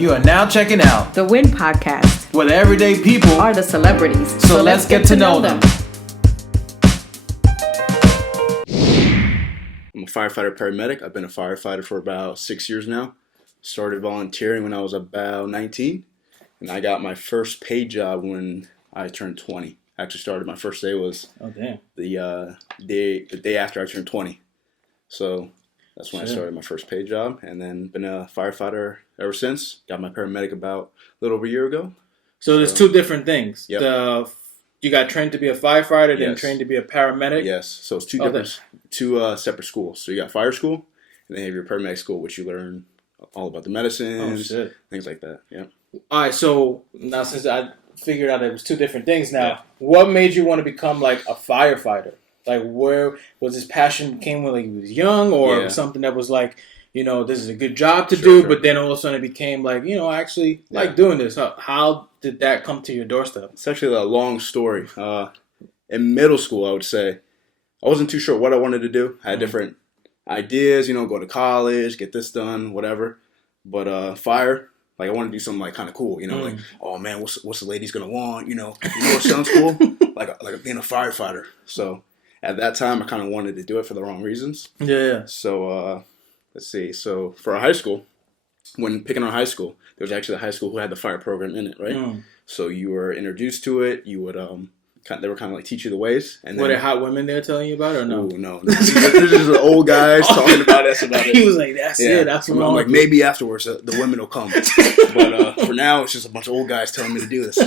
You are now checking out The Win Podcast, where the everyday people are the celebrities. So let's get to know them. I'm a firefighter paramedic. I've been a firefighter for about 6 years now. Started volunteering when I was about 19, and I got my first paid job when I turned 20. Actually started, my first day was the day after I turned 20. So that's when I started my first paid job, and then been a firefighter ever since. Got my paramedic about a little over a year ago. So there's two different things. Yep. You got trained to be a firefighter, then Yes. trained to be a paramedic. Yes, so it's two separate schools. So you got fire school, and then you have your paramedic school, which you learn all about the medicines, things like that. Yeah. All right, so now since I figured out it was two different things now, what made you want to become like a firefighter? Like, where was this passion came when like you was young, or something that was like, you know, this is a good job to do, but then all of a sudden it became like, you know, I actually like doing this. How did that come to your doorstep? It's actually a long story. In middle school, I would say, I wasn't too sure what I wanted to do. I had different ideas, you know, go to college, get this done, whatever. But fire, like I wanted to do something like kind of cool, you know, like, oh man, what's the ladies gonna want, you know what sounds cool? like being a firefighter. So at that time, I kind of wanted to do it for the wrong reasons. Yeah. So let's see. So for our high school, when picking our high school, there was actually a high school who had the fire program in it, right? So you were introduced to it. You would they were kind of like teach you the ways. And then, were there hot women there telling you about it or no? Ooh, no. This is the old guys talking about us about it. He was like, that's it. That's what I'm like, maybe afterwards the women will come. But for now, it's just a bunch of old guys telling me to do this.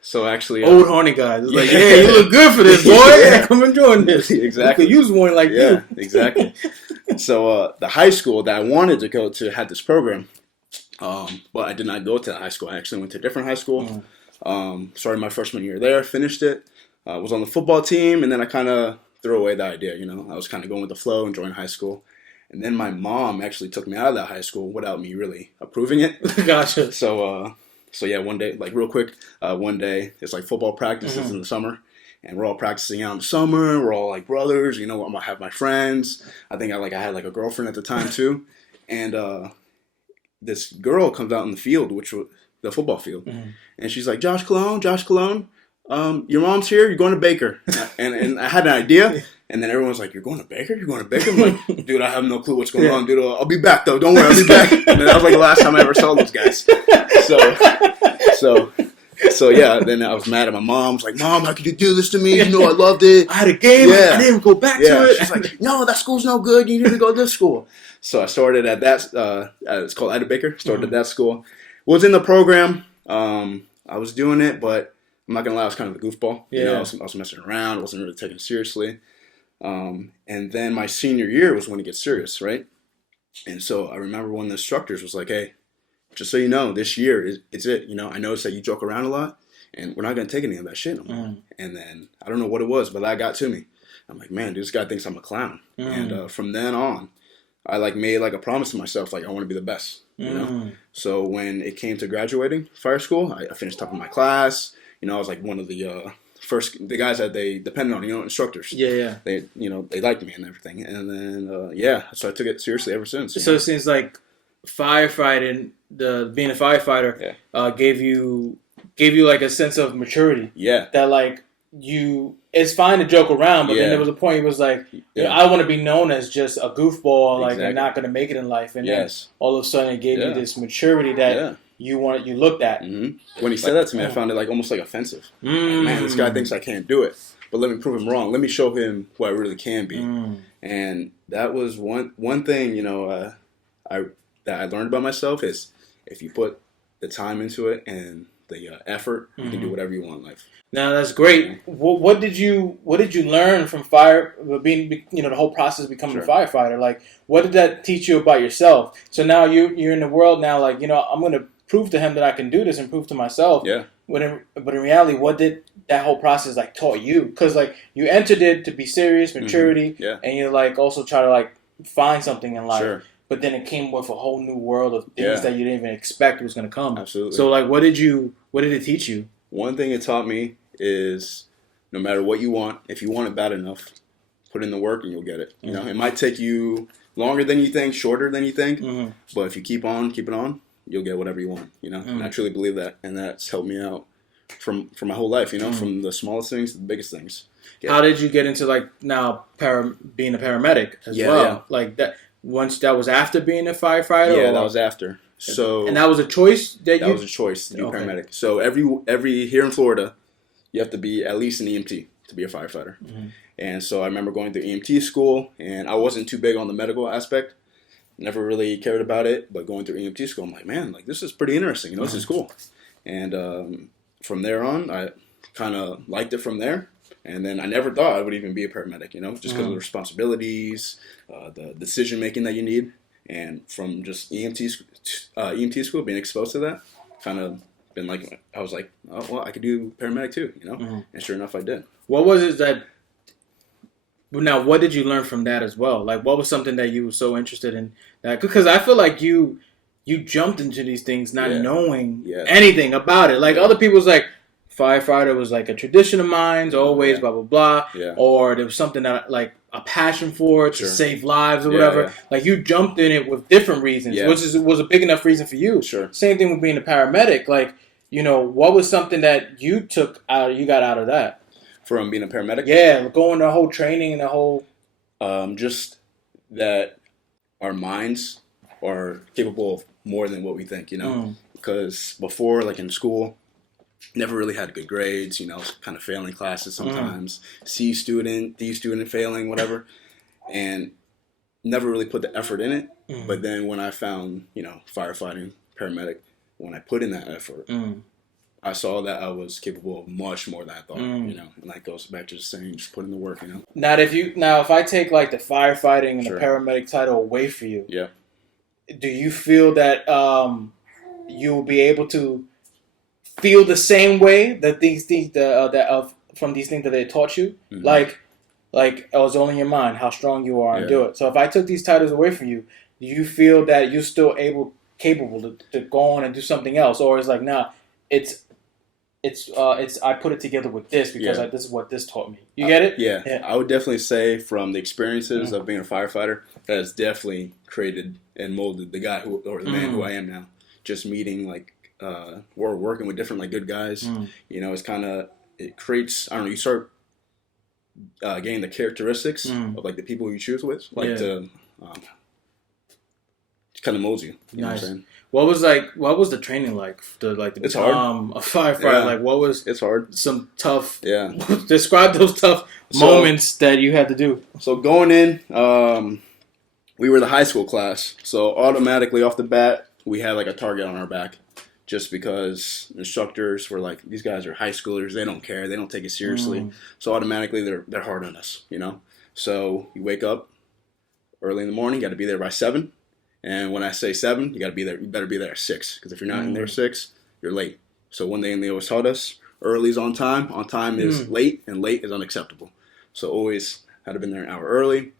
So actually, old horny guys. It's like, yeah, you look good for this, boy. Yeah, come and join this. Exactly. You use one like you. Exactly. So the high school that I wanted to go to had this program, but I did not go to that high school. I actually went to a different high school. Started my freshman year there, finished it. Was on the football team, and then I kind of threw away the idea. You know, I was kind of going with the flow, enjoying high school. And then my mom actually took me out of that high school without me really approving it. Gotcha. So yeah, one day, like real quick, one day it's like football practices in the summer, and we're all practicing out in the summer. We're all like brothers, you know. I'm gonna have my friends. I think I had like a girlfriend at the time too, and this girl comes out in the field, which was the football field, and she's like, Josh Cologne, your mom's here. You're going to Baker, and I had an idea. And then everyone's like, you're going to Baker? You're going to Baker? I'm like, dude, I have no clue what's going on, dude. I'll be back, though. Don't worry, I'll be back. And that was like the last time I ever saw those guys. So yeah, then I was mad at my mom. I was like, Mom, how could you do this to me? You know I loved it. I had a game. I didn't even go back to it. She's like, no, that school's no good. You need to go to this school. So I started at that, it's called Ida Baker. Started at that school. Was in the program. I was doing it, but I'm not going to lie, I was kind of a goofball. Yeah. You know, I was messing around. I wasn't really taking it seriously. And then my senior year was when it gets serious, right? And so I remember one of the instructors was like, hey, just so you know, this year it's it. You know, I noticed that you joke around a lot, and we're not going to take any of that shit no more. And then I don't know what it was, but that got to me. I'm like, man, dude, this guy thinks I'm a clown. And from then on, I like made like a promise to myself, like I want to be the best. You know. So when it came to graduating fire school, I finished top of my class. You know, I was like one of the the guys that they depended on, you know, instructors. Yeah. They, you know, they liked me and everything. And then, so I took it seriously ever since. So it seems like firefighting, being a firefighter, gave you like a sense of maturity. Yeah. That like it's fine to joke around, but then there was a point he was like, you know, I want to be known as just a goofball, like you're not going to make it in life. And then all of a sudden it gave you this maturity that you looked at. When he said that to me, I found it like almost like offensive. Like, man, this guy thinks I can't do it, but let me prove him wrong. Let me show him who I really can be. And that was one thing, you know, that I learned about myself is if you put the time into it and the effort, you can do whatever you want in life. Now that's great. What did you learn from being, you know, the whole process of becoming a firefighter? Like, what did that teach you about yourself? So now you're in the world now, like, you know, I'm going to prove to him that I can do this and prove to myself. Yeah. But in reality, what did that whole process like taught you? Because like you entered it to be serious, maturity, and you like also try to like find something in life. Sure. But then it came with a whole new world of things that you didn't even expect was going to come. Absolutely. So like, what did it teach you? One thing it taught me is no matter what you want, if you want it bad enough, put in the work and you'll get it. You know, it might take you longer than you think, shorter than you think, but if you keep it on, you'll get whatever you want. You know, and I truly believe that, and that's helped me out from my whole life. You know, from the smallest things to the biggest things. Yeah. How did you get into like now being a paramedic as well? Yeah. Like that once that was after being a firefighter. Yeah, that was after. So and that was a choice that was a choice to be a paramedic. So every here in Florida, you have to be at least an EMT to be a firefighter. And so I remember going through EMT school, and I wasn't too big on the medical aspect. Never really cared about it, but going through EMT school, I'm like, man, like this is pretty interesting. You know, this is cool. And from there on, I kind of liked it from there. And then I never thought I would even be a paramedic, you know, just because of the responsibilities, the decision making that you need. And from just EMT school, being exposed to that, kind of been like, I was like, oh, well, I could do paramedic too, you know? And sure enough, I did. What was it that, now what did you learn from that as well? Like, what was something that you were so interested in? That, because I feel like you jumped into these things not knowing anything about it. Like, other people's like, firefighter was like a tradition of mine, always blah, blah, blah. Or there was something that like a passion for it to save lives or whatever. Like you jumped in it with different reasons, which was a big enough reason for you. Same thing with being a paramedic. Like, you know, what was something that you got out of that? From being a paramedic? Yeah, going the whole training and the whole... just that our minds are capable of more than what we think, you know? Because before, like in school, never really had good grades, you know, kind of failing classes sometimes, C student, D student failing, whatever, and never really put the effort in it. But then when I found, you know, firefighting, paramedic, when I put in that effort, I saw that I was capable of much more than I thought, you know, and that goes back to just saying, just put in the work, you know. Now, if I take like the firefighting and the paramedic title away for you, do you feel that you'll be able to feel the same way that these things from these things that they taught you? Like it was only in your mind how strong you are and do it. So if I took these titles away from you, do you feel that you're still capable to go on and do something else, or it's like, nah, it's I put it together with this because this is what this taught me. You get it? Yeah. I would definitely say from the experiences of being a firefighter, that has definitely created and molded the guy or the man who I am now. Just meeting like we're working with different like good guys. You know, it creates, I don't know, you start getting the characteristics of like the people you choose with, like to kind of molds you. You know what I'm saying? What was the training like to become a firefighter? Like it's hard. Some tough describe those tough moments that you had to do. So going in, we were the high school class, so automatically off the bat we had like a target on our back, just because instructors were like, these guys are high schoolers, they don't care, they don't take it seriously, so automatically they're hard on us, you know. So you wake up early in the morning, got to be there by 7. And when I say 7, you got to be there. You better be there at 6, because if you're not in there at 6, you're late. So one thing they always taught us: early is on time. On time is late, and late is unacceptable. So always had to been there an hour early.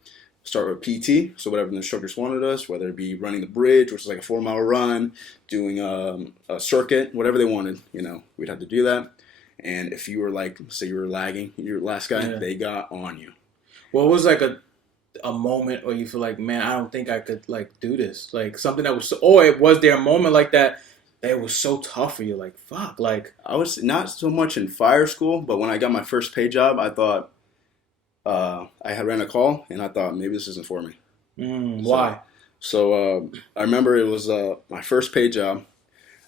Start with PT. So whatever the instructors wanted us, whether it be running the bridge, which is like a 4-mile run, doing a circuit, whatever they wanted, you know, we'd have to do that. And if you were like, say you were lagging, you're the last guy, they got on you. What was like a moment where you feel like, man, I don't think I could like do this, like something that was was there a moment like that it was so tough for you, like fuck? Like I was not so much in fire school, but when I got my first paid job, I thought I had ran a call and I thought maybe this isn't for me. Why? So I remember it was my first paid job.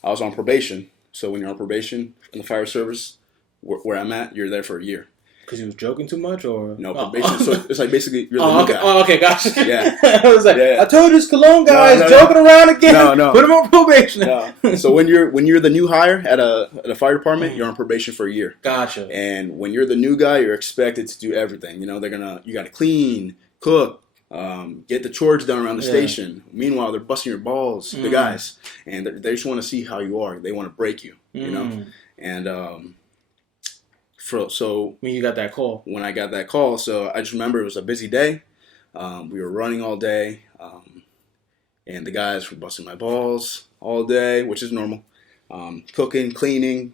I was on probation. So when you're on probation in the fire service, where I'm at, you're there for a year. Because he was joking too much, or no probation? So it's like basically you're the new guy. Okay, gotcha. Yeah, I was like, I told this Cologne guy is joking around again. No, put him on probation. No. So when you're the new hire at a fire department, you're on probation for a year. Gotcha. And when you're the new guy, you're expected to do everything. You know, you got to clean, cook, get the chores done around the station. Meanwhile, they're busting your balls, the guys, and they just want to see how you are. They want to break you. You know, and so when you got that call, when I got that call, so I just remember it was a busy day. We were running all day, and the guys were busting my balls all day, which is normal. Cooking, cleaning,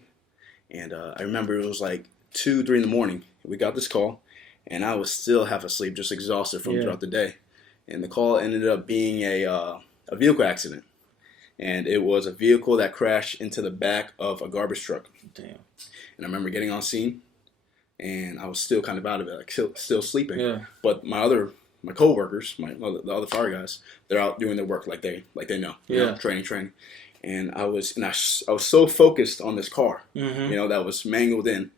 and I remember it was like 2, 3 in the morning. We got this call, and I was still half asleep, just exhausted from throughout the day. And the call ended up being a vehicle accident, and it was a vehicle that crashed into the back of a garbage truck. Damn. And I remember getting on scene, and I was still kind of out of it, like still sleeping. Yeah. But my coworkers, the other fire guys, they're out doing their work like they know, you know, training. And I was so focused on this car, you know, that was mangled in,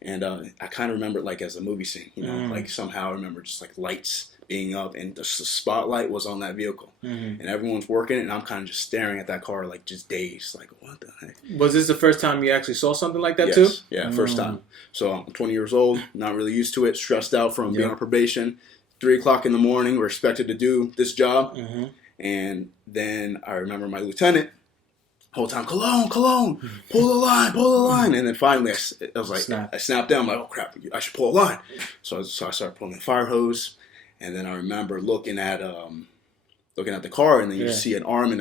and I kind of remember it like as a movie scene, you know, like somehow I remember just like lights being up, and the spotlight was on that vehicle, and everyone's working, and I'm kind of just staring at that car like just dazed, like what the heck. Was this the first time you actually saw something like that Yes. too? Yeah, first time. So I'm 20 years old, not really used to it, stressed out from being on probation. 3 o'clock in the morning, we're expected to do this job, and then I remember my lieutenant. Whole time, Cologne, pull the line. And then finally, I was like, I snapped down. I'm like, oh crap, I should pull a line. So I started pulling the fire hose, and then I remember looking at the car, and then you see an arm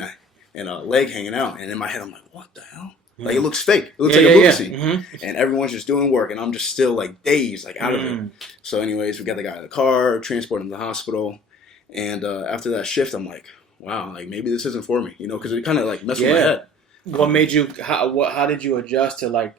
and a leg hanging out. And in my head, I'm like, what the hell? Like it looks fake. It looks like a movie scene. And everyone's just doing work, and I'm just still like dazed, like out of it. So, anyways, we got the guy in the car, transported him to the hospital, and after that shift, I'm like, wow, like maybe this isn't for me, you know, because it kind of like messed with my head. What made you? How did you adjust to like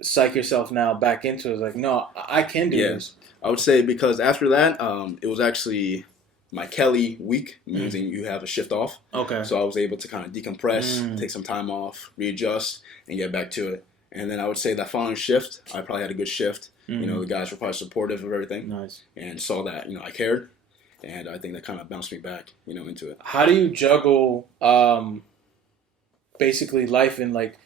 psych yourself now back into it? Like, no, I can do this. I would say because after that, it was actually my Kelly week, meaning you have a shift off. Okay. So I was able to kind of decompress, take some time off, readjust, and get back to it. And then I would say that following shift, I probably had a good shift. You know, the guys were probably supportive of everything. Nice. And saw that, you know, I cared. And I think that kind of bounced me back, you know, into it. How do you juggle basically life and like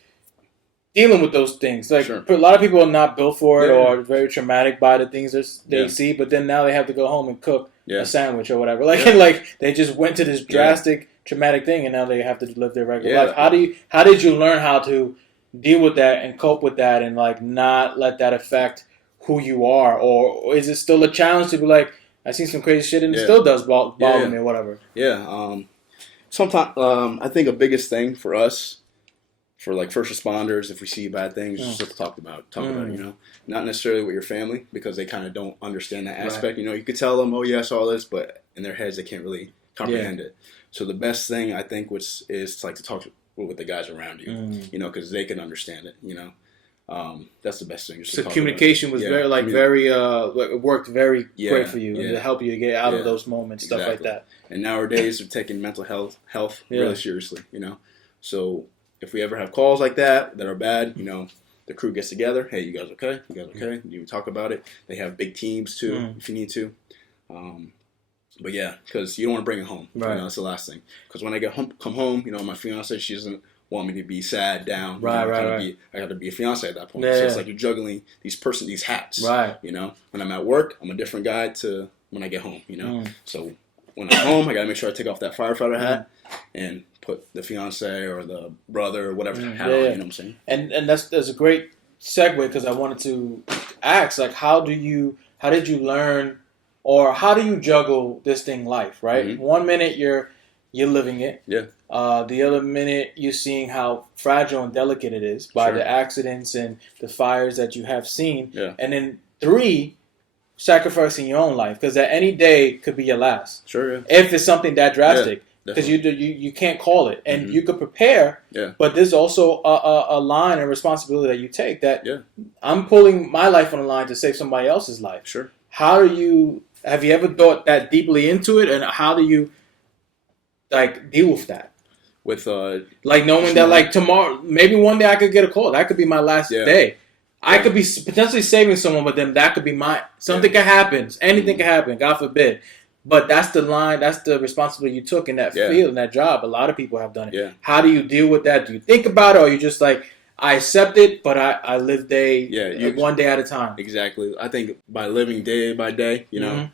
dealing with those things? Like a lot of people are not built for it or very traumatic by the things they see, but then now they have to go home and cook a sandwich or whatever. Like and like they just went to this drastic traumatic thing and now they have to live their regular life. How did you learn how to deal with that and cope with that and like not let that affect who you are? Or is it still a challenge to be like, I see some crazy shit and it still does bother me or whatever? Sometimes I think a biggest thing for us, for like first responders, if we see bad things, just to talk about it, you know, not necessarily with your family because they kind of don't understand that aspect. You know, you could tell them, oh yeah, I saw this, but in their heads they can't really comprehend it. So the best thing I think is to like to talk with the guys around you, you know, because they can understand it. You know, that's the best thing. Just so communication was very it worked very great for you to help you get out of those moments, stuff like that. And nowadays we're taking mental health really seriously, you know. So if we ever have calls like that are bad, you know, the crew gets together. Hey, you guys okay? You guys okay? You talk about it. They have big teams too, if you need to. But yeah, because you don't want to bring it home. Right. You know, that's the last thing. Because when I come home, you know, my fiance, she doesn't want me to be sad, down. I got to be a fiance at that point. So it's like you're juggling these hats. Right. You know, when I'm at work, I'm a different guy to when I get home. You know, so when I'm home, I got to make sure I take off that firefighter hat and put the fiance or the brother or whatever hat on. You know what I'm saying? And that's a great segue because I wanted to ask, like, how did you learn, or how do you juggle this thing life? Right. 1 minute you're living it. Yeah. The other minute you're seeing how fragile and delicate it is by the accidents and the fires that you have seen. Yeah. And then 3, sacrificing your own life because at any day could be your last. Sure. Yeah. If it's something that drastic. Because you can't call it, and you could prepare. Yeah. But there's also a line and responsibility that you take that I'm pulling my life on the line to save somebody else's life. Sure. Have you ever thought that deeply into it, and how do you like deal with that? With like knowing that like tomorrow, maybe one day I could get a call. That could be my last day. I could be potentially saving someone, but then that could be something could happen. Anything could happen. God forbid. But that's the line, that's the responsibility you took in that field, in that job. A lot of people have done it. Yeah. How do you deal with that? Do you think about it, or are you just like, I accept it, but I live one day at a time? Exactly. I think by living day by day, you know,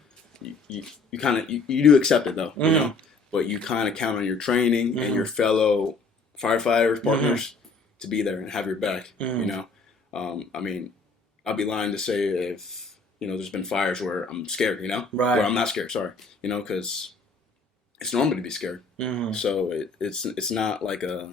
you kind of, you do accept it though, you know, but you kind of count on your training and your fellow firefighters, partners to be there and have your back, you know. I mean, I'd be lying to say if, you know, there's been fires where I'm scared, you know? Right. Where I'm not scared, sorry. You know, because it's normal to be scared. So it's not like a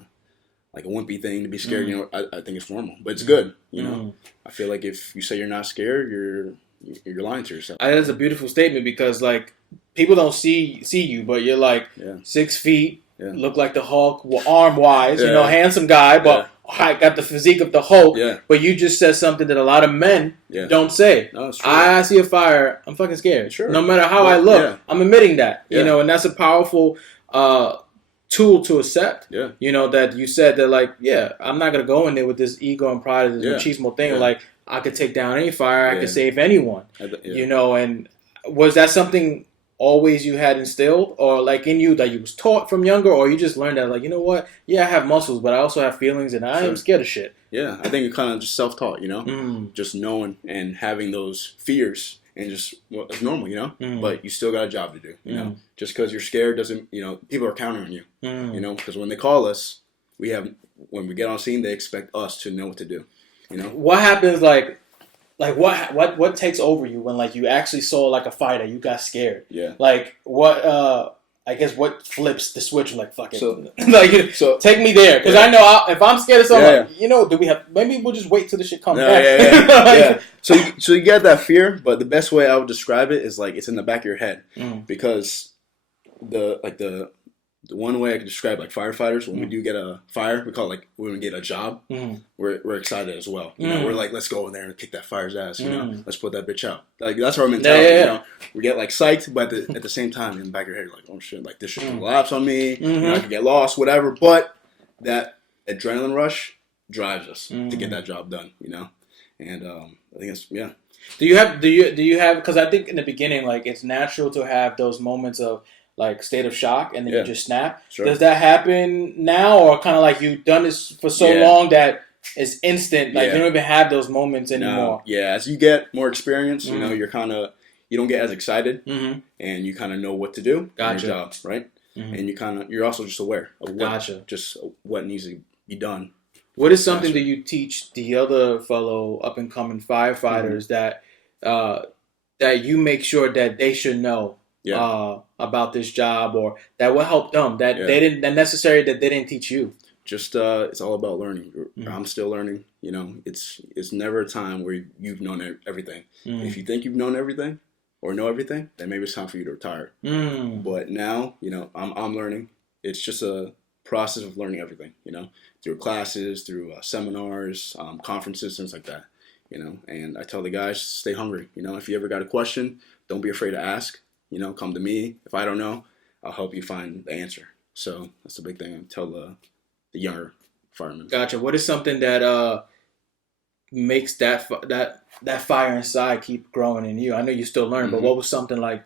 wimpy thing to be scared, you know? I think it's normal. But it's good, you know? I feel like if you say you're not scared, you're lying to yourself. That's a beautiful statement because like people don't see you, but you're like 6 feet, look like the Hulk, arm wise, handsome guy, but I got the physique of the Hulk. Yeah. But you just said something that a lot of men don't say. No, it's true. I see a fire, I'm fucking scared. Sure. No matter how I look, I'm admitting that. And that's a powerful tool to accept. Yeah. That you said that like, I'm not gonna go in there with this ego and pride, this machismo thing. Yeah. Like I could take down any fire, I could save anyone. And was that something always you had instilled or like in you that you was taught from younger, or you just learned that like, you know what? Yeah, I have muscles, but I also have feelings and I am scared of shit. Yeah, I think it kind of just self-taught, just knowing and having those fears and just, it's normal, but you still got a job to do, just because you're scared doesn't, people are counting on you, because when they call us, when we get on scene, they expect us to know what to do, What happens like what takes over you when like you actually saw like a fighter, you got scared? Yeah. Like what I guess what flips the switch like fuck it. So take me there because I know if I'm scared of something, do we have maybe we'll just wait till the shit comes back. Yeah. So you get that fear, but the best way I would describe it is like it's in the back of your head because the one way I can describe like firefighters when we do get a fire, we call it like when we get a job, we're excited as well. We're like, let's go in there and kick that fire's ass. Let's put that bitch out. Like that's our mentality. We get like psyched, but at the same time in the back of your head, you're like, oh shit, like this shit can collapse on me. I could get lost, whatever. But that adrenaline rush drives us to get that job done. And I think it's Do you have? Because I think in the beginning, like it's natural to have those moments of like state of shock and then you just snap. Sure. Does that happen now, or kind of like you've done this for so long that it's instant? Like you don't even have those moments anymore. No. Yeah, as you get more experience, you're kind of you don't get as excited, and you kind of know what to do in your job, right? And you're also just aware of what needs to be done. What is something that you teach the other fellow up and coming firefighters that you make sure that they should know? About this job, or that will help them that they didn't that necessary that they didn't teach you. Just it's all about learning. I'm still learning. It's never a time where you've known everything. If you think you've known everything or know everything, then maybe it's time for you to retire. But now, I'm learning. It's just a process of learning everything. Through classes, through seminars, conferences, things like that. And I tell the guys, stay hungry. If you ever got a question, don't be afraid to ask. Come to me. If I don't know, I'll help you find the answer. So that's the big thing I tell the younger firemen. Gotcha. What is something that makes that fire inside keep growing in you? I know you still learn, but what was something like,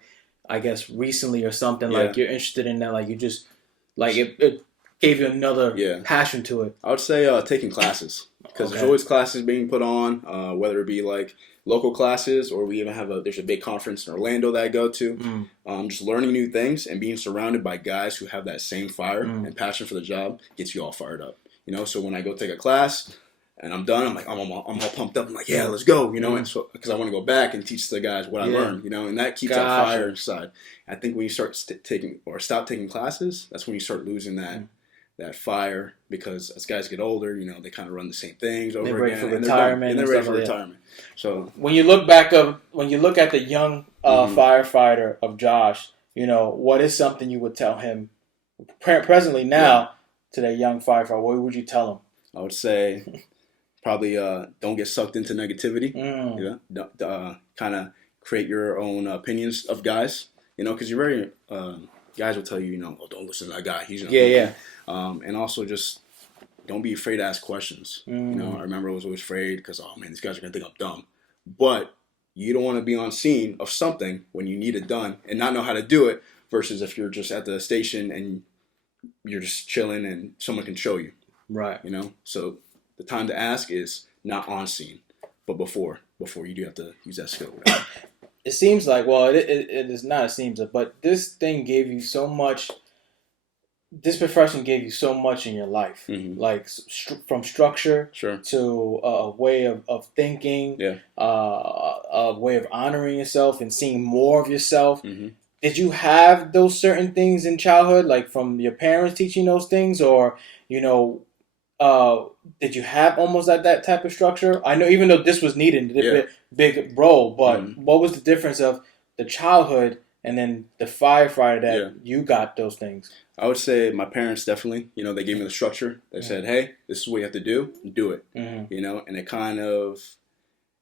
I guess recently or something like you're interested in that, like you just like it gave you another passion to it? I would say taking classes because there's always classes being put on, whether it be like local classes, or we even have there's a big conference in Orlando that I go to. Just learning new things and being surrounded by guys who have that same fire and passion for the job gets you all fired up. So when I go take a class and I'm done, I'm like, I'm all pumped up. I'm like, yeah, let's go. And so because I want to go back and teach the guys what I learned. And that keeps that fire inside. I think when you start stop taking classes, that's when you start losing that fire, because as guys get older, they kind of run the same things over again. For retirement, and they're ready for retirement. So when you look at the young firefighter of Josh, what is something you would tell him presently now to that young firefighter? What would you tell him? I would say probably don't get sucked into negativity. Kind of create your own opinions of guys. Because you're very guys will tell you, oh, don't listen to that guy. He's and also just don't be afraid to ask questions. I remember I was always afraid because, oh man, these guys are gonna think I'm dumb. But you don't want to be on scene of something when you need it done and not know how to do it, versus if you're just at the station and you're just chilling and someone can show you. Right. So the time to ask is not on scene, but before you do have to use that skill. It seems like, well, it is not. It seems, but this thing gave you so much. This profession gave you so much in your life, like from structure to a way of thinking, a way of honoring yourself and seeing more of yourself. Did you have those certain things in childhood, like from your parents teaching those things, or did you have almost that type of structure? I know, even though this was needed, a big role, but what was the difference of the childhood and then the firefighter that you got those things? I would say my parents definitely, they gave me the structure. They said, hey, this is what you have to do it, and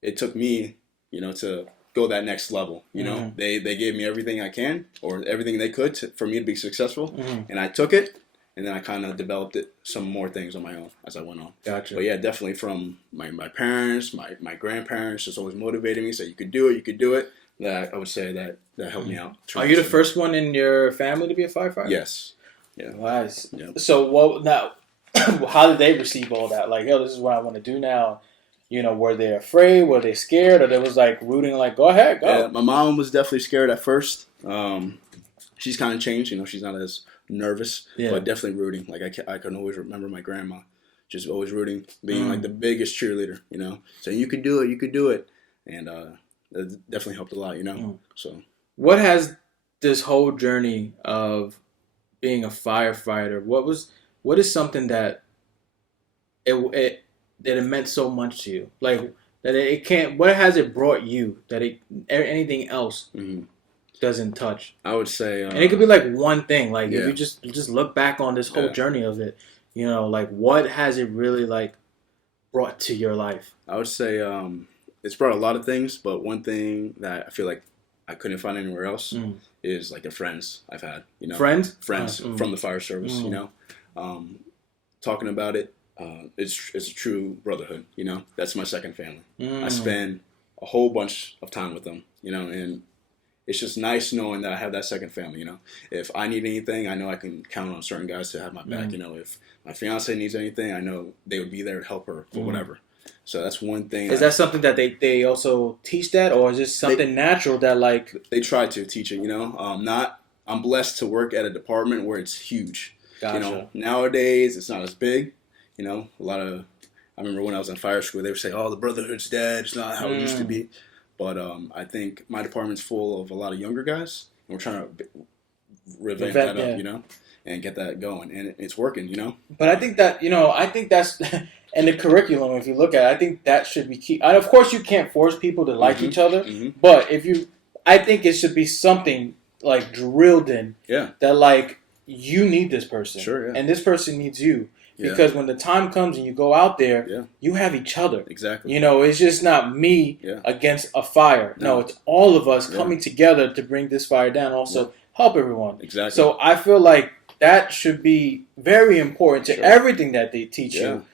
it took me, to go that next level, they gave me everything I can or everything they could for me to be successful. And I took it. And then I kind of developed some more things on my own as I went on. Gotcha. But yeah, definitely from my parents, my grandparents, just always motivated me. Said you could do it. That I would say that helped me out. Are you the first one in your family to be a firefighter? Yes. Yeah. Nice. Yeah. So how did they receive all that? Like, this is what I want to do now. Were they afraid? Were they scared? Or they was like rooting, like, go ahead, go. Yeah, my mom was definitely scared at first. She's kind of changed. She's not as nervous, but definitely rooting. Like I can always remember my grandma just always rooting, being like the biggest cheerleader, saying you could do it, and that definitely helped a lot, So, what has this whole journey of being a firefighter? What is something that it meant so much to you, like that it can't? What has it brought you that anything else? Doesn't touch? I would say, and it could be like one thing. Like if you just look back on this whole journey of it, like what has it really like brought to your life? I would say it's brought a lot of things, but one thing that I feel like I couldn't find anywhere else is like the friends I've had. Friends from the fire service. Talking about it, it's a true brotherhood. That's my second family. I spend a whole bunch of time with them. And it's just nice knowing that I have that second family, If I need anything, I know I can count on certain guys to have my back, If my fiance needs anything, I know they would be there to help her for whatever. So that's one thing. Is that something that they also teach that, or is it something natural that like... They try to teach it, I'm blessed to work at a department where it's huge. Gotcha. Nowadays it's not as big, a lot of... I remember when I was in fire school, they would say, oh, the brotherhood's dead, it's not how it used to be. But I think my department's full of a lot of younger guys. And we're trying to revamp that up, and get that going. And it's working, But I think that, I think that's, in the curriculum, if you look at it, I think that should be key. And of course, you can't force people to like each other. But I think it should be something like drilled in that like, you need this person. Sure, and this person needs you. Because when the time comes and you go out there, you have each other. Exactly. It's just not me against a fire. No, it's all of us coming together to bring this fire down. Also, help everyone. Exactly. So I feel like that should be very important to everything that they teach you.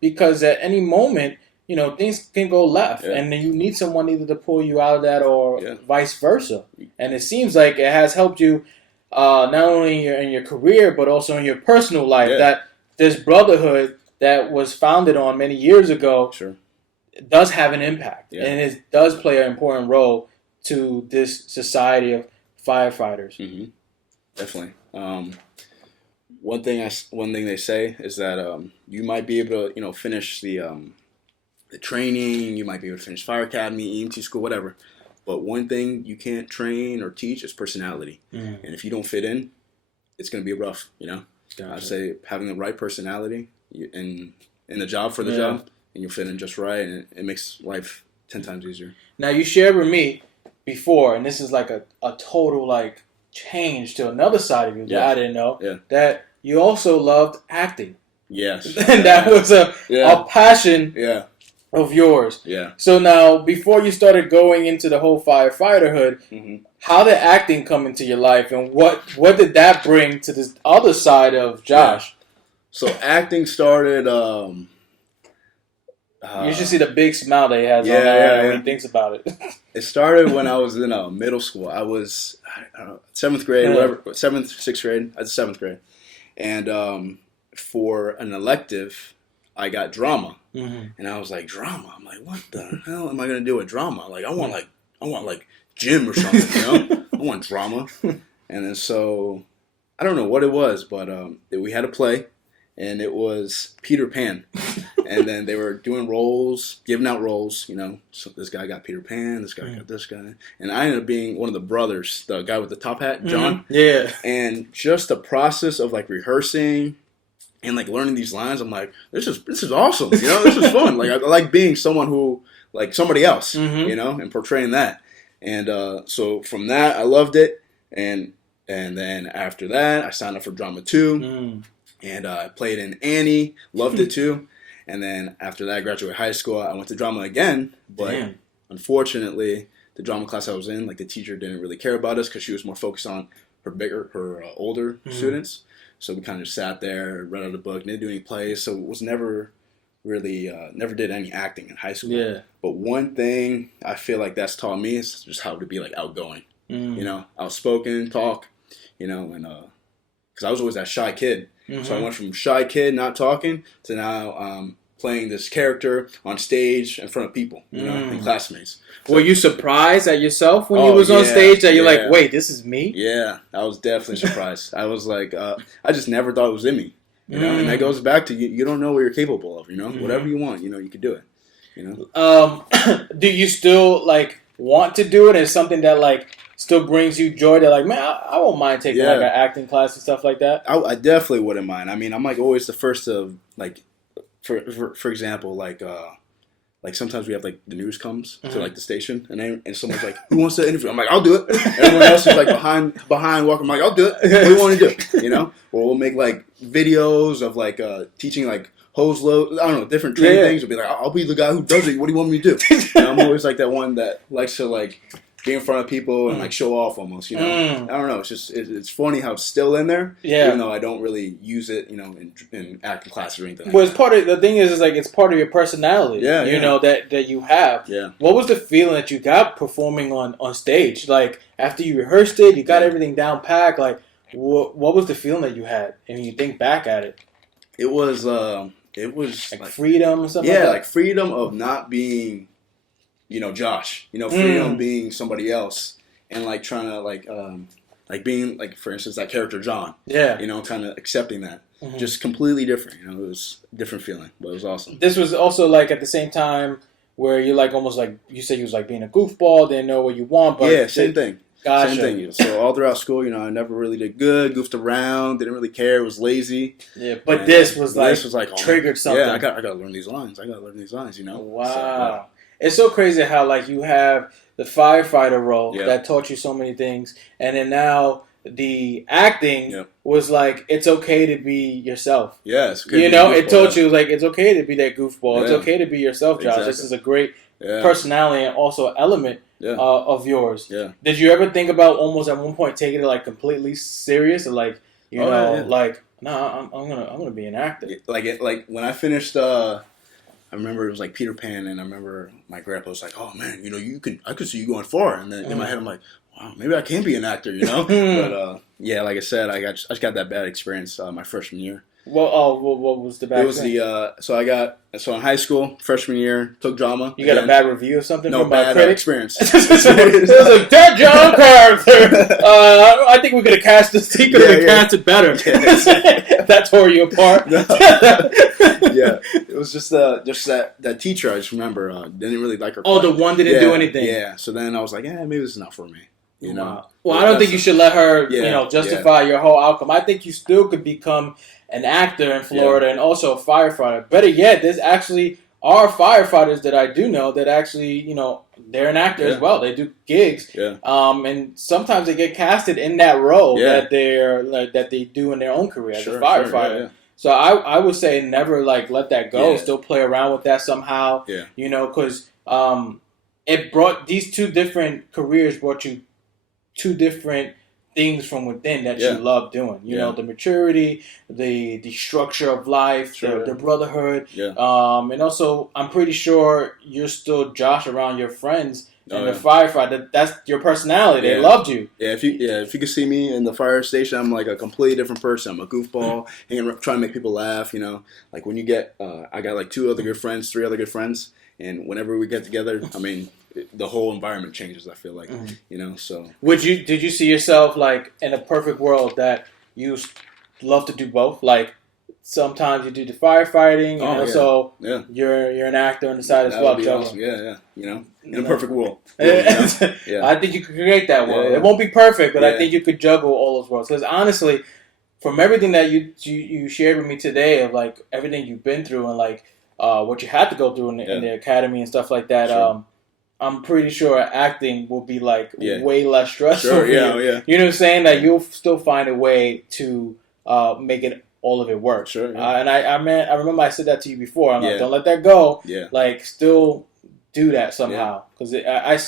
Because at any moment, things can go left. And then you need someone either to pull you out of that or vice versa. And it seems like it has helped you not only in your career, but also in your personal life. That this brotherhood that was founded on many years ago does have an impact. And it does play an important role to this society of firefighters. Definitely. One thing they say is that you might be able to finish the training, you might be able to finish fire academy, EMT school, whatever. But one thing you can't train or teach is personality. And if you don't fit in, it's going to be rough, Gotcha. I'd say having the right personality in the job for the job, and you fit in just right, and it makes life 10 times easier. Now, you shared with me before, and this is like a total like change to another side of you that I didn't know, that you also loved acting. Yes. And that was a passion of yours. Yeah. So now, before you started going into the whole firefighterhood, how did acting come into your life, and what did that bring to this other side of Josh? So acting started. You should see the big smile that he has on there when he thinks about it. It started when I was in middle school. I was 7th grade, whatever, 7th, 6th grade. I was 7th grade, and for an elective, I got drama, and I was like, drama. I'm like, what the hell am I gonna do with drama? Like, I want like gym or something, I want drama. And then so I don't know what it was, but we had a play, and it was Peter Pan. And then they were doing roles, giving out roles, So this guy got Peter Pan, this guy got this guy. And I ended up being one of the brothers, the guy with the top hat, John. Yeah. And just the process of like rehearsing and like learning these lines. I'm like, this is awesome. You know, this is fun. Like I like being someone who like somebody else. You know, and portraying that. And so from that, I loved it. And then after that, I signed up for drama 2, and I played in Annie. Loved it too. And then after that, I graduated high school. I went to drama again, but unfortunately, the drama class I was in, like the teacher didn't really care about us because she was more focused on her older students. So we kind of just sat there, read out a book, didn't do any plays. So it was never really, never did any acting in high school. Yeah. But one thing I feel like that's taught me is just how to be like outgoing. You know, outspoken, talk. You know, and because I was always that shy kid. So I went from shy kid not talking to now playing this character on stage in front of people, you know, and classmates. So, were you surprised at yourself when you was on stage that you're like, wait, this is me? Yeah, I was definitely surprised. I was like, I just never thought it was in me, you know. And that goes back to you don't know what you're capable of, you know. Whatever you want, you know, you could do it, you know. Do you still like want to do it? As something that like still brings you joy? That like, man, I won't mind taking like an acting class and stuff like that. I definitely wouldn't mind. I mean, I'm like always the first to like. For example, like sometimes we have like the news comes to like the station and someone's like, who wants to interview? I'm like, I'll do it. Everyone else is like behind walking. I'm like, I'll do it. What do you want to do? You know? Or we'll make like videos of like teaching like hose load. I don't know, different training things. We'll be like, I'll be the guy who does it. What do you want me to do? And I'm always like that one that likes to like be in front of people and like show off almost, you know. I don't know. It's just it's funny how it's still in there, even though I don't really use it, you know, in acting classes or anything. Well, it's part of the thing is like it's part of your personality, you know that you have. Yeah. What was the feeling that you got performing on stage? Like after you rehearsed it, you got everything down packed. Like what was the feeling that you had? And you think back at it, it was like freedom or something. Yeah, like freedom of not being. You know, Josh. You know, freedom being somebody else, and like trying to like being like, for instance, that character John. Yeah. You know, kind of accepting that. Just completely different. You know, it was a different feeling, but it was awesome. This was also like at the same time where you're like almost like you said you was like being a goofball, didn't know what you want, but same thing. Gotcha. Same thing. So all throughout school, you know, I never really did good, goofed around, didn't really care, was lazy. Yeah, but this was like triggered something. Yeah, I got to learn these lines. You know. Wow. So, it's so crazy how like you have the firefighter role that taught you so many things, and then now the acting was like it's okay to be yourself. Yeah, it's okay. You know, it taught you like it's okay to be that goofball. Yeah. It's okay to be yourself, Josh. Exactly. This is a great personality and also element of yours. Yeah. Did you ever think about almost at one point taking it like completely serious or like you know like no, I'm gonna be an actor. Like when I finished. I remember it was like Peter Pan, and I remember my grandpa was like, "Oh man, you know, I could see you going far." And then in my head, I'm like, "Wow, maybe I can be an actor," you know. But yeah, like I said, I just got that bad experience my freshman year. Well, what was the bad? It was so in high school, freshman year, took drama. You got a bad review or something? No, from bad experience. It was like that John character. I think we could have cast this. He could have cast it better. That tore you apart. Yeah, it was just that teacher. I just remember didn't really like her. Oh, the one didn't do anything. Yeah, so then I was like, maybe this is not for me. You know. Wow. Well, I don't think you should let her, justify your whole outcome. I think you still could become an actor in Florida and also a firefighter. Better yet, there's actually are firefighters that I do know that actually, you know, they're an actor as well. They do gigs. Yeah. And sometimes they get casted in that role that they do in their own career as a firefighter. Sure, So I would say never like let that go. Still play around with that somehow. Yeah. You know, because it brought these two different careers brought you two different things from within that you love doing. You know, the maturity, the structure of life, the brotherhood. Yeah. And also, I'm pretty sure you're still Josh around your friends and the firefighter. That's your personality. They loved you. Yeah. If you could see me in the fire station, I'm like a completely different person. I'm a goofball, trying to make people laugh. You know, like when you get, I got like 3 other good friends, and whenever we get together, I mean. The whole environment changes. I feel like, you know. So, did you see yourself like in a perfect world that you love to do both? Like sometimes you do the firefighting, and also you're an actor on the side as well. That would be awesome. Yeah. You know, in a perfect world. I think you could create that world. It won't be perfect, but I think you could juggle all those worlds. Because honestly, from everything that you shared with me today of like everything you've been through and like what you had to go through in the academy and stuff like that. Sure. I'm pretty sure acting will be like Yeah. way less stressful for Yeah, you. yeah. You know what I'm saying? That you'll still find a way to make it all of it work. Sure. Yeah. And I remember I said that to you before. I'm like, Yeah. don't let that go. Yeah. Like, still do that somehow. Because I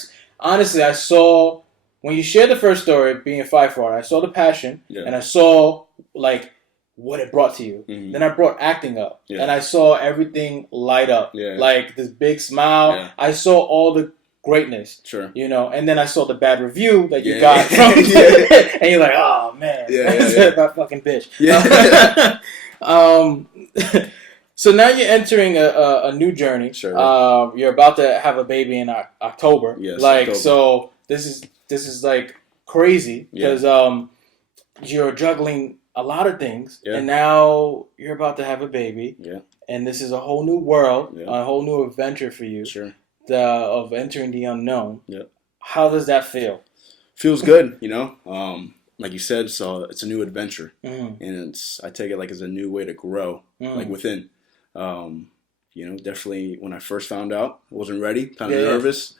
honestly, I saw when you shared the first story being a firefighter, I saw the passion and I saw like what it brought to you. Mm-hmm. Then I brought acting up Yeah. and I saw everything light up. Yeah. Like this big smile. Yeah. I saw all the greatness. Sure. You know, and then I saw the bad review that you Yeah. got from Yeah. and you're like, oh man, that fucking bitch. Yeah. So now you're entering a new journey. Sure. You're about to have a baby in October. Yes, like October. so this is like crazy because you're juggling a lot of things and now you're about to have a baby. Yeah. And this is a whole new world, Yeah. a whole new adventure for you. Sure. Of entering the unknown. Yeah. How does that feel? Feels good, you know. Like you said, so it's a new adventure, Mm. and I take it like as a new way to grow, like within. You know, definitely when I first found out, I wasn't ready, kind of nervous.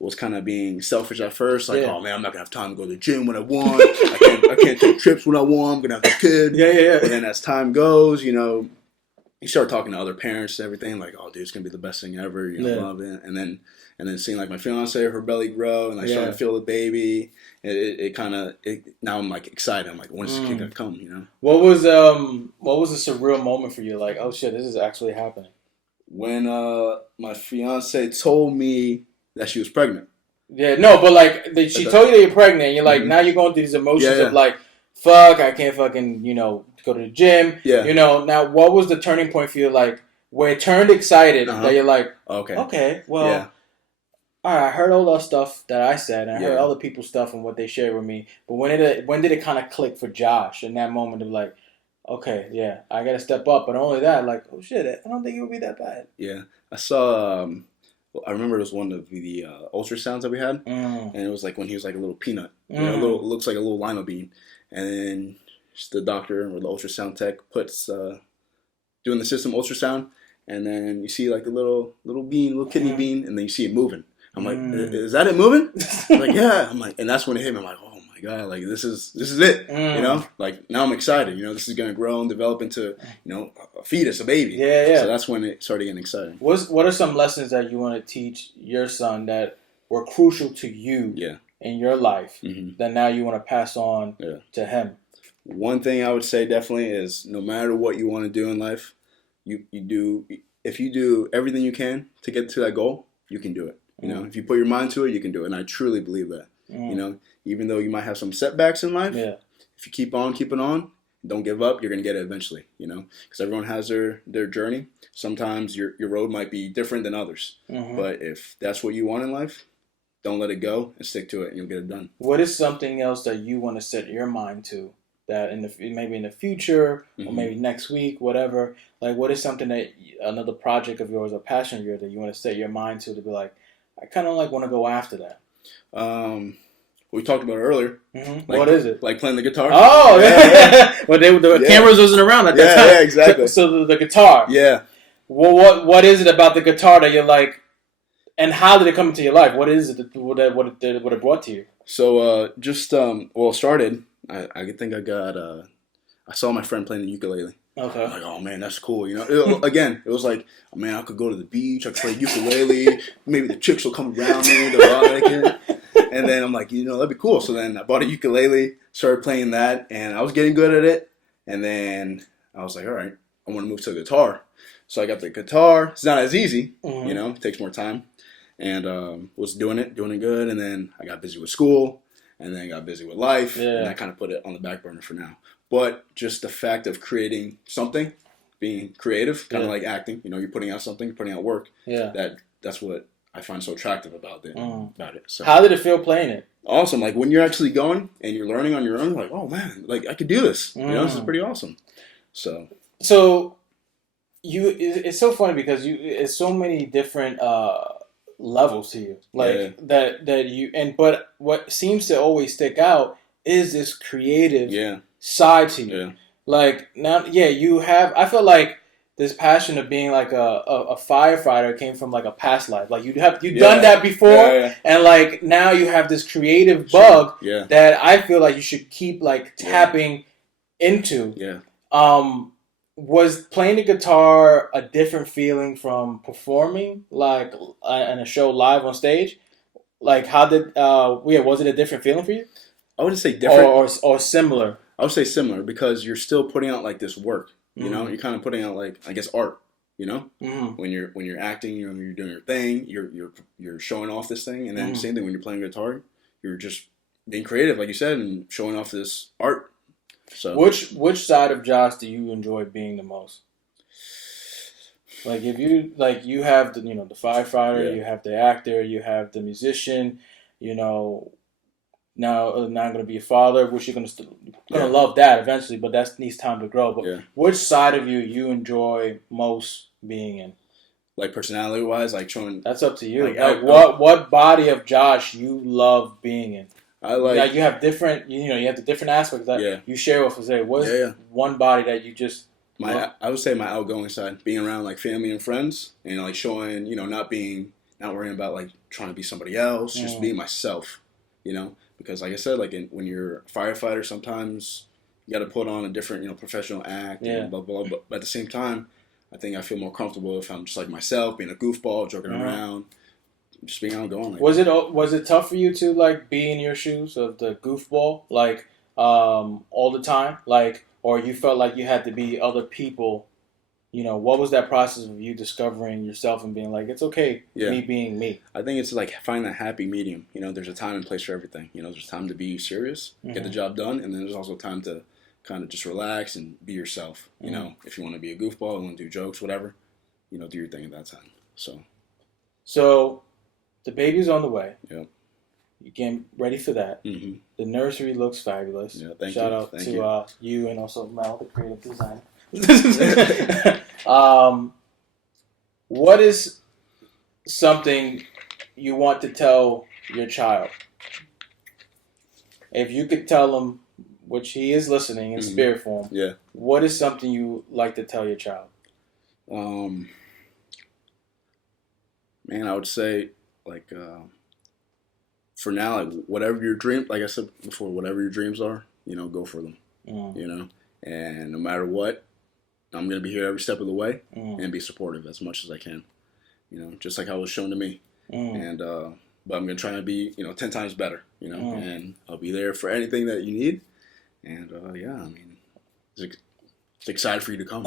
Was kind of being selfish at first, like, oh man, I'm not gonna have time to go to the gym when I want. I can't take trips when I want. I'm gonna have a kid. Yeah. And then as time goes, you know, you start talking to other parents and everything, like, oh dude, it's gonna be the best thing ever. You know, love it. And then seeing like my fiance, her belly grow, and I started to feel the baby. It kind of now I'm like excited. I'm like, when's this kid gonna come? You know. What was a surreal moment for you? Like, oh shit, this is actually happening. When my fiance told me that she was pregnant. Yeah, no, but like she told you that you're pregnant, and you're like, now you're going through these emotions of like, fuck, I can't fucking go to the gym. Yeah. You know, now what was the turning point for you? Like where it turned excited that you're like, okay, well. Yeah. All right, I heard all that stuff that I said, and I heard other people's stuff and what they shared with me. But when did it kind of click for Josh in that moment of like, okay, yeah, I got to step up. But only that, like, oh shit, I don't think it would be that bad. Yeah, I saw. I remember it was one of the ultrasounds that we had, and it was like when he was like a little peanut, you know, looks like a little lima bean, and then the doctor or the ultrasound tech puts doing the system ultrasound, and then you see like the little bean, little kidney bean, and then you see it moving. I'm like, is that it moving? I'm like, yeah. I'm like, and that's when it hit me. I'm like, oh my god, like this is it. You know, like now I'm excited. You know, this is gonna grow and develop into a fetus, a baby. Yeah. So that's when it started getting exciting. What are some lessons that you want to teach your son that were crucial to you in your life that now you want to pass on to him? One thing I would say definitely is no matter what you want to do in life, if you do everything you can to get to that goal, you can do it. You know, if you put your mind to it, you can do it. And I truly believe that. You know, even though you might have some setbacks in life, if you keep on keeping on, don't give up, you're going to get it eventually, you know, because everyone has their journey. Sometimes your road might be different than others. But if that's what you want in life, don't let it go and stick to it and you'll get it done. What is something else that you want to set your mind to that maybe in the future or maybe next week, whatever, like what is something that another project of yours or passion of yours that you want to set your mind to be like, I kind of like want to go after that. We talked about it earlier. Like, what is it? Like playing the guitar. Oh, yeah. Well, the cameras wasn't around at that time. Yeah, exactly. So the guitar. Yeah. Well, what is it about the guitar that you're like, and how did it come into your life? What is it? What it brought to you? So it started. I think I got. I saw my friend playing the ukulele. Okay. I'm like, oh man, that's cool. You know, it was like, oh, man, I could go to the beach. I could play ukulele. Maybe the chicks will come around me. They'll like it. And then I'm like, that'd be cool. So then I bought a ukulele, started playing that, and I was getting good at it. And then I was like, all right, I want to move to the guitar. So I got the guitar. It's not as easy, it takes more time. And was doing it good. And then I got busy with school, and then got busy with life, and I kind of put it on the back burner for now. But just the fact of creating something, being creative, kind of like acting, you're putting out something, you're putting out work. Yeah. That's what I find so attractive about it. So how did it feel playing it? Awesome. Like when you're actually going and you're learning on your own, like, oh man, like I could do this. This is pretty awesome. So it's so funny because it's so many different levels to you, like that you but what seems to always stick out is this creative side to you. Like now, yeah, you have. I feel like this passion of being like a firefighter came from like a past life. Like you've done that before, and like now you have this creative bug that I feel like you should keep like tapping into. Yeah. Was playing the guitar a different feeling from performing like in a show live on stage? Like how did was it a different feeling for you? I wouldn't say different or similar. I would say similar because you're still putting out like this work. You know, you're kind of putting out like I guess art. You know, when you're acting, you're doing your thing, you're showing off this thing, and then same thing when you're playing guitar, you're just being creative, like you said, and showing off this art. So, which side of Josh do you enjoy being the most? Like if you have the the firefighter, you have the actor, you have the musician, now I'm going to be a father, which you're going to love that eventually, but that needs time to grow. But which side of you enjoy most being in? Like personality wise, like showing. That's up to you. Like what body of Josh you love being in? I like. You have different. You have the different aspects that you share with us. What's one body that you just? I would say my outgoing side, being around like family and friends, and like showing, not worrying about like trying to be somebody else, just being myself, because like I said, like when you're a firefighter, sometimes you got to put on a different, professional act, and blah, blah, blah. But at the same time, I think I feel more comfortable if I'm just like myself, being a goofball, joking around, just being outgoing. Like was it tough for you to like be in your shoes of the goofball, like all the time, like? Or you felt like you had to be other people, what was that process of you discovering yourself and being like, it's okay, me being me? I think it's like finding that happy medium. There's a time and place for everything. There's time to be serious, get the job done, and then there's also time to kind of just relax and be yourself. If you want to be a goofball, you want to do jokes, whatever, do your thing at that time. So the baby's on the way. Yep. You getting ready for that. Mm-hmm. The nursery looks fabulous. Yeah, thank Shout you. out Thank to you and also Mel, the creative designer. What is something you want to tell your child? If you could tell him, which he is listening in spirit form, what is something you like to tell your child? Man, I would say like for now, like whatever your dream, like I said before, whatever your dreams are, go for them. And no matter what, I'm gonna be here every step of the way and be supportive as much as I can. Just like how it was shown to me. And but I'm gonna try to be 10 times better. And I'll be there for anything that you need. And it's excited for you to come.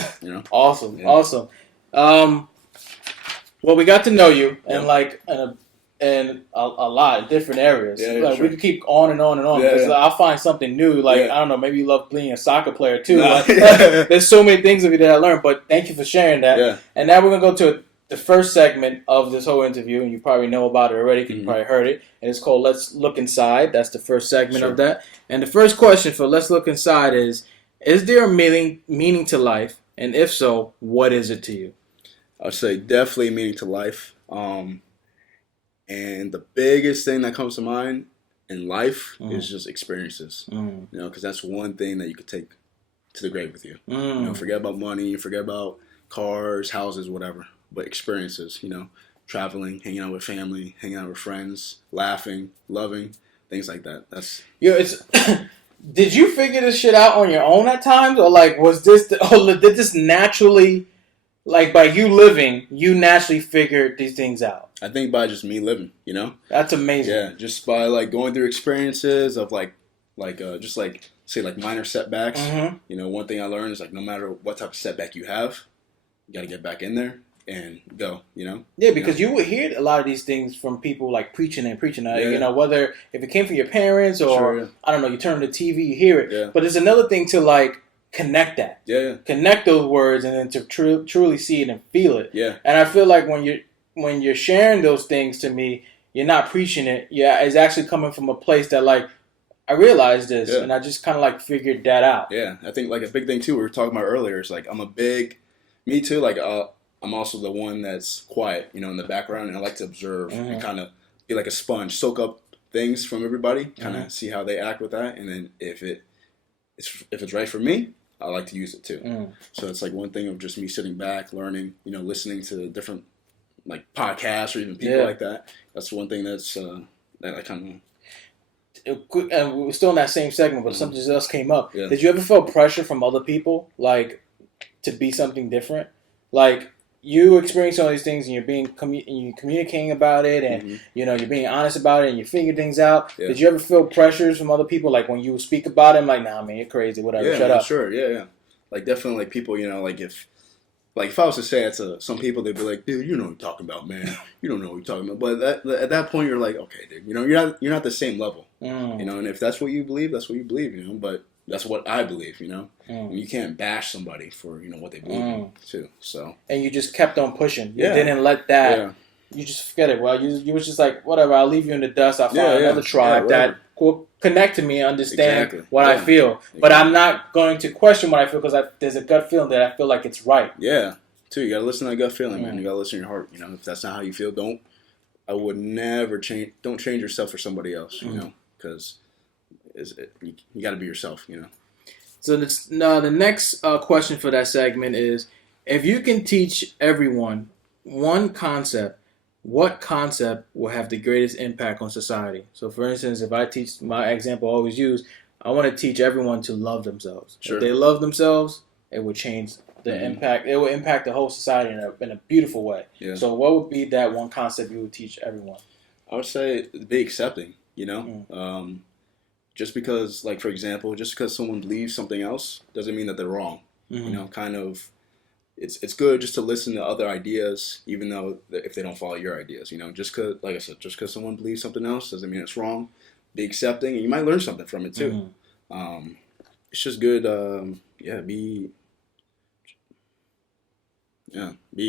Awesome, awesome. Well, we got to know you and a lot of different areas. We could keep on and on and on because I'll find something new. Like I don't know, maybe you love being a soccer player too. There's so many things of you that I learned. But thank you for sharing that. Yeah. And now we're gonna go to the first segment of this whole interview, and you probably know about it already because you probably heard it. And it's called "Let's Look Inside." That's the first segment of that. And the first question for "Let's Look Inside" is there a meaning to life? And if so, what is it to you? I'd say definitely meaning to life. And the biggest thing that comes to mind in life is just experiences. Because that's one thing that you could take to the grave with you. Forget about money, forget about cars, houses, whatever. But experiences, traveling, hanging out with family, hanging out with friends, laughing, loving, things like that. That's it's. Did you figure this shit out on your own at times, or like did this naturally? Like, by you living, you naturally figured these things out. I think by just me living, That's amazing. Yeah, just by, like, going through experiences of, just, like, say, like, minor setbacks. One thing I learned is, like, no matter what type of setback you have, you got to get back in there and go, Yeah, because you would hear a lot of these things from people, like, preaching. Whether if it came from your parents or, I don't know, you turn on the TV, you hear it. Yeah. But it's another thing to, like, connect that. Connect those words and then to truly see it and feel it. And I feel like when you're sharing those things to me, you're not preaching it. Yeah, it's actually coming from a place that like I realized this and I just kind of like figured that out. Yeah, I think like a big thing too we were talking about earlier is like me too. Like I'm also the one that's quiet, in the background, and I like to observe and kind of be like a sponge, soak up things from everybody, kind of see how they act with that, and then if it's right for me, I like to use it too. So it's like one thing of just me sitting back, learning, listening to different like podcasts or even people like that. That's one thing that's that I kind of. And we're still in that same segment, but something else came up. Yeah. Did you ever feel pressure from other people, like to be something different? Like you experience all these things, and you're you're communicating about it, and you're being honest about it, and you figure things out. Yeah. Did you ever feel pressures from other people, like when you speak about it, like, nah, man, you're crazy, whatever, shut up? Sure, yeah. Like definitely, like people, like if I was to say it to some people, they'd be like, dude, you know what you're talking about, man. You don't know what you're talking about. But at that point, you're like, okay, dude, you're not the same level, and if that's what you believe, that's what you believe, but that's what I believe, And you can't bash somebody for, what they believe in, too, so. And you just kept on pushing. You didn't let that, you just forget it. Well, you was just like, whatever, I'll leave you in the dust. I'll find another tribe that will connect to me and understand what I feel. Exactly. But I'm not going to question what I feel because there's a gut feeling that I feel like it's right. Yeah, too. You got to listen to that gut feeling, man. You got to listen to your heart. If that's not how you feel, I would never change. Don't change yourself for somebody else, because you got to be yourself, So the next question for that segment is, if you can teach everyone one concept, what concept will have the greatest impact on society? So, for instance, if I teach, my example I always use, I want to teach everyone to love themselves. Sure. If they love themselves, it will change the impact. It will impact the whole society in a beautiful way. Yeah. So, what would be that one concept you would teach everyone? I would say be accepting. Just because, like, for example, just because someone believes something else doesn't mean that they're wrong. Kind of. It's good just to listen to other ideas, even though if they don't follow your ideas, just because, like I said, just because someone believes something else doesn't mean it's wrong. Be accepting, and you might learn something from it too. It's just good. Be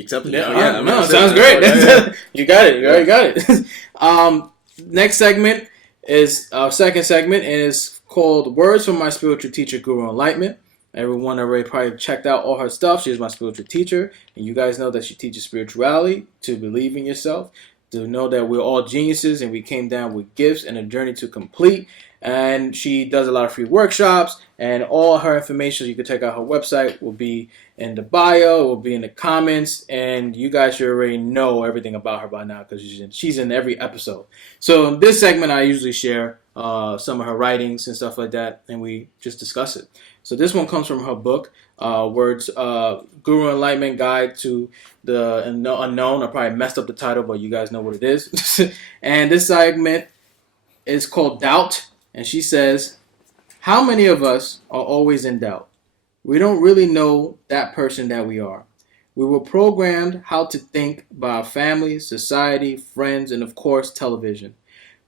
accepting. No, sounds great. Yeah. You got it. You already got it. Next segment is our second segment, and it's called "Words from My Spiritual Teacher, Guru Enlightenment." Everyone already probably checked out all her stuff. She's my spiritual teacher. And you guys know that she teaches spirituality, to believe in yourself, to know that we're all geniuses and we came down with gifts and a journey to complete. And she does a lot of free workshops. And all her information, you can check out her website, will be in the bio, will be in the comments. And you guys should already know everything about her by now because she's in every episode. So in this segment, I usually share some of her writings and stuff like that. And we just discuss it. So this one comes from her book, Words, Guru Enlightenment Guide to the Unknown. I probably messed up the title, but you guys know what it is. And this segment is called Doubt. And she says, how many of us are always in doubt? We don't really know that person that we are. We were programmed how to think by our family, society, friends, and of course, television.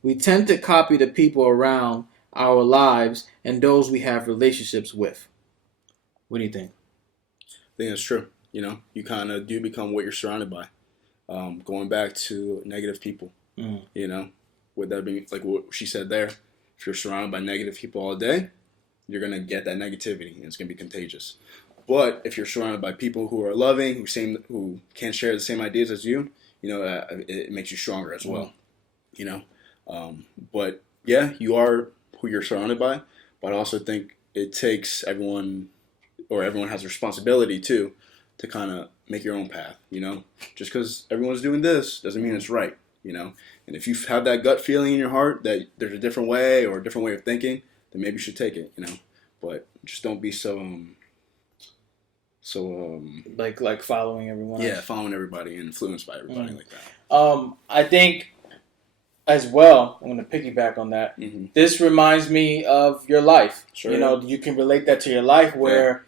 We tend to copy the people around our lives and those we have relationships with. What do you think? I think that's true. You kind of do become what you're surrounded by. Going back to negative people, would that be like what she said there? If you're surrounded by negative people all day, you're going to get that negativity and it's going to be contagious. But if you're surrounded by people who are loving, who can share the same ideas as you, it makes you stronger as well. But yeah, you are who you're surrounded by, but I also think it takes everyone has a responsibility too to kind of make your own path. Just because everyone's doing this doesn't mean it's right. And if you have that gut feeling in your heart that there's a different way or a different way of thinking, then maybe you should take it. But just don't be so like following everyone else. Yeah, following everybody and influenced by everybody like that. I think as well, I'm going to piggyback on that. This reminds me of your life. Sure. You can relate that to your life where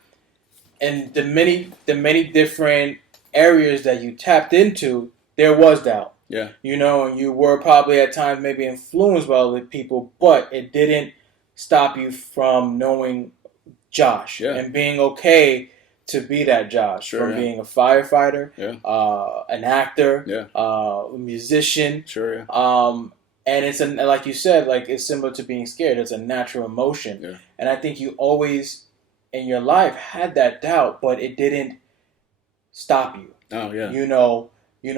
in the many different areas that you tapped into, there was doubt. Yeah. And you were probably at times maybe influenced by other people, but it didn't stop you from knowing Josh and being okay to be that Josh. From being a firefighter, an actor, a musician. Sure. And it's like you said, like it's similar to being scared. It's a natural emotion. Yeah. And I think you always in your life had that doubt, but it didn't stop you. Oh yeah.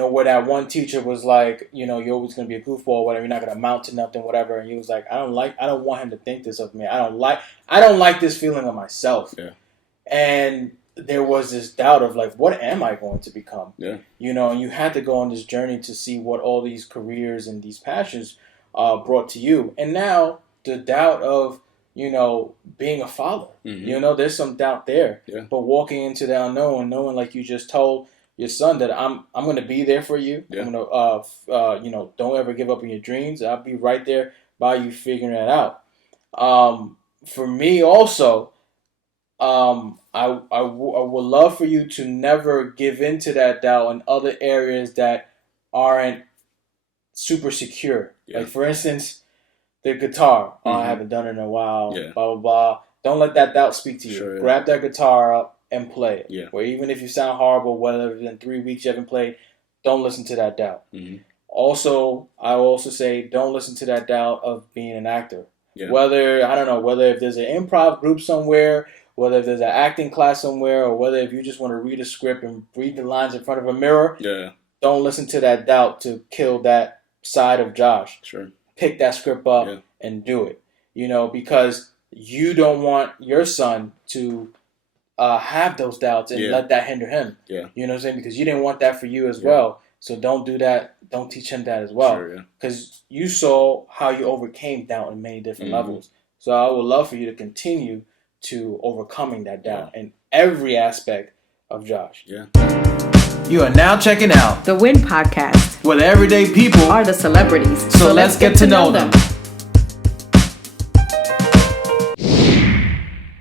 Where that one teacher was like, you're always going to be a goofball, whatever. You're not going to amount to nothing, whatever. And he was like, I don't want him to think this of me. I don't like this feeling of myself. Yeah. and there was this doubt of like, what am I going to become? Yeah. And you had to go on this journey to see what all these careers and these passions brought to you. And now the doubt of, being a father, there's some doubt there. Yeah. But walking into the unknown, knowing like you just told your son that I'm going to be there for you. Yeah. I'm going to, don't ever give up on your dreams. I'll be right there by you figuring that out. For me also, I would love for you to never give into that doubt in other areas that aren't super secure. Yeah. Like for instance, the guitar. Oh, I haven't done it in a while. Yeah. Blah blah blah. Don't let that doubt speak to you. Sure, yeah. Grab that guitar up and play it. Yeah. Where even if you sound horrible, whether in 3 weeks you haven't played, don't listen to that doubt. Also, I will also say don't listen to that doubt of being an actor. Yeah. Whether if there's an improv group somewhere, whether if there's an acting class somewhere, or whether if you just want to read a script and read the lines in front of a mirror, don't listen to that doubt to kill that side of Josh. Sure. Pick that script up and do it. Because you don't want your son to have those doubts and let that hinder him. Yeah. You know what I'm saying? Because you didn't want that for you as well. So don't do that. Don't teach him that as well. Sure, because you saw how you overcame doubt in many different levels. So I would love for you to continue to overcoming that doubt in every aspect of Josh. Yeah. You are now checking out The Win Podcast, where the everyday people are the celebrities. So let's get to know them.